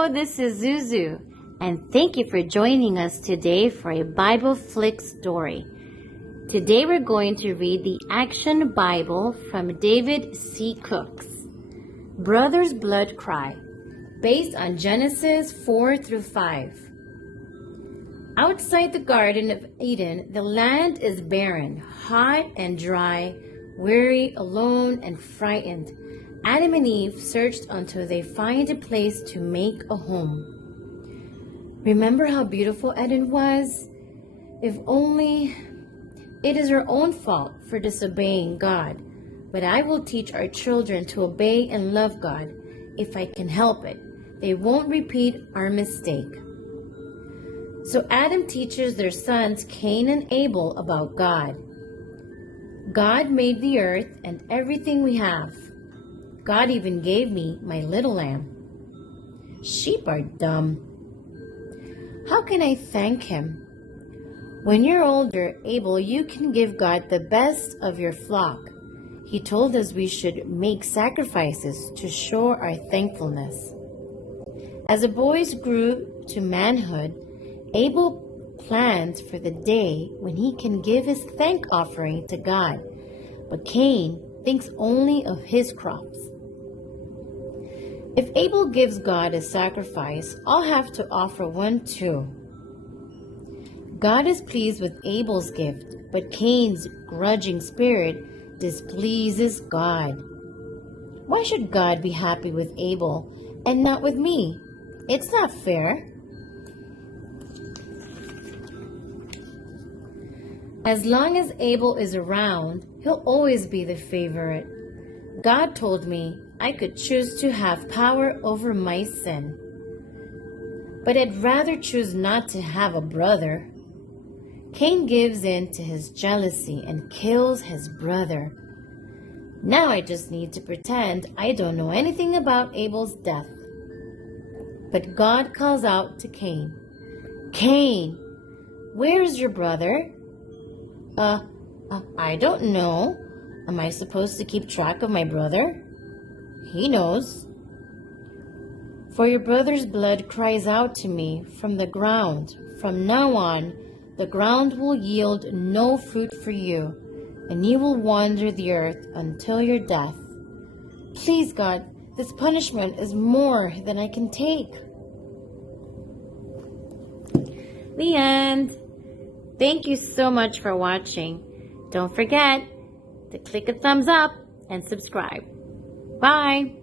Hello, this is Zuzu, and thank you for joining us today for a Bible flick story. Today we're going to read the Action Bible from David C. Cook's Brother's Blood Cry, based on Genesis 4 through 5. Outside the Garden of Eden, the land is barren, hot and dry, weary, alone, and frightened. Adam and Eve searched until they find a place to make a home. Remember how beautiful Eden was? If only it is our own fault for disobeying God. But I will teach our children to obey and love God if I can help it. They won't repeat our mistake. So Adam teaches their sons Cain and Abel about God. God made the earth and everything we have. God even gave me my little lamb. Sheep are dumb. How can I thank him? When you're older, Abel, you can give God the best of your flock. He told us we should make sacrifices to show our thankfulness. As the boys grew to manhood, Abel plans for the day when he can give his thank offering to God, but Cain thinks only of his crops. If Abel gives God a sacrifice, I'll have to offer one too. God is pleased with Abel's gift, but Cain's grudging spirit displeases God. Why should God be happy with Abel and not with me? It's not fair. As long as Abel is around, he'll always be the favorite. God told me I could choose to have power over my sin. But I'd rather choose not to have a brother. Cain gives in to his jealousy and kills his brother. Now I just need to pretend I don't know anything about Abel's death. But God calls out to Cain, "Cain, where's your brother?" I don't know. Am I supposed to keep track of my brother? He knows. For your brother's blood cries out to me from the ground. From now on, the ground will yield no fruit for you, and you will wander the earth until your death. Please, God, this punishment is more than I can take. The end. Thank you so much for watching. Don't forget to click a thumbs up and subscribe. Bye.